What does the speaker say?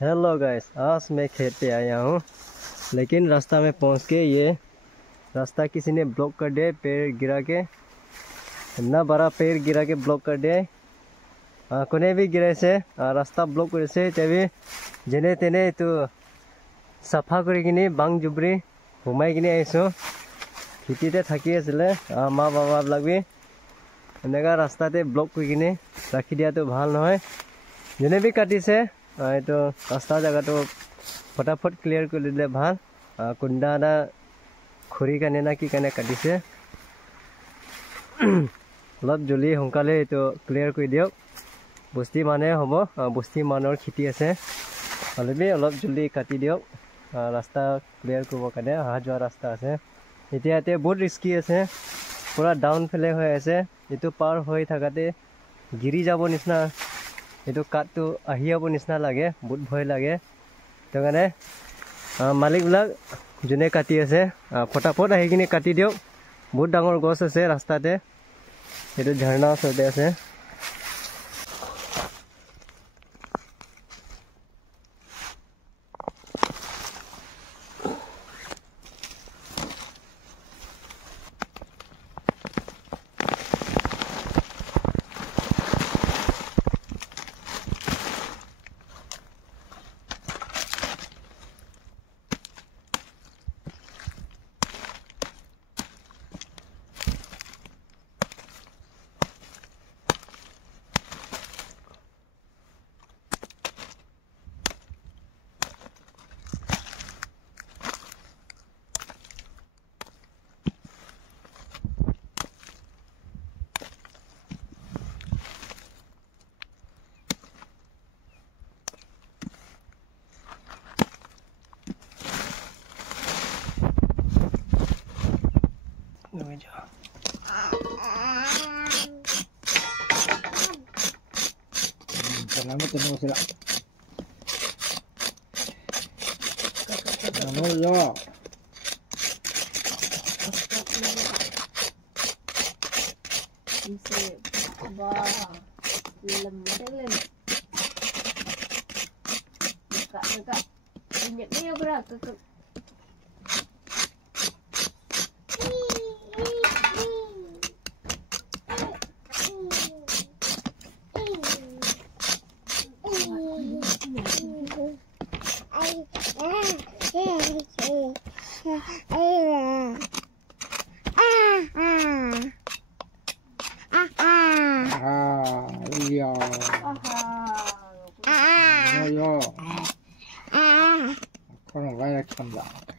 Hello guys, आज मैं खेत पे आया हूँ। लेकिन रास्ता में पहुँच के ये रास्ता किसी ने ब्लॉक कर दिया। पेड़ गिरा के, इतना बड़ा पेड़ गिरा के ब्लॉक कर दिया। कोने भी गिरे से रास्ता ब्लॉक कर से तभी जेने तेने तो सफा कर किनी बांग जुबरी घुमाई किनी आइसो। खेतीते থাকি আছিলে মা বাবাবিলাক भी এনেকা ৰাস্তাতে ব্লক কৰি কিনে ৰাখি দিয়াটো ভাল নহয়। যেনে भी কাটিছে এইটো ৰাস্তা জায়গাটো ফটাফট ক্লিয়াৰ কৰি দিলে ভাল। কুণ্ডা এটা খৰি কানে না কি কানে কাটিছে, অলপ জলদি সোনকালে এইটো ক্লিয়াৰ কৰি দিয়ক। বস্তি মানে হ'ব, বস্তি মানুহৰ খেতি আছে, অলপ জলদি কাটি দিয়ক। ৰাস্তা ক্লিয়াৰ কৰিবৰ কাৰণে অহা যোৱা ৰাস্তা আছে। এতিয়া ইয়াতে বহুত ৰিস্কি আছে, পুৰা ডাউন ফেলে হৈ আছে। এইটো পাৰ হৈ থাকাতে গিৰি যাব নিচিনা, এইটো কাঠটো আহি যাব নিচিনা লাগে, বহুত ভয় লাগে। সেইটো কাৰণে মালিকবিলাক যোনে কাটি আছে ফটাফট আহি কিনে কাটি দিয়ক। বহুত ডাঙৰ গছ আছে ৰাস্তাতে, এইটো ঝৰ্ণা ওচৰতে আছে। Kenapa tenang sila? Ano yo? Isi bah film film. Buka. Minyak ni berapa? Iya. Yo. Kau nak bayar kan tak?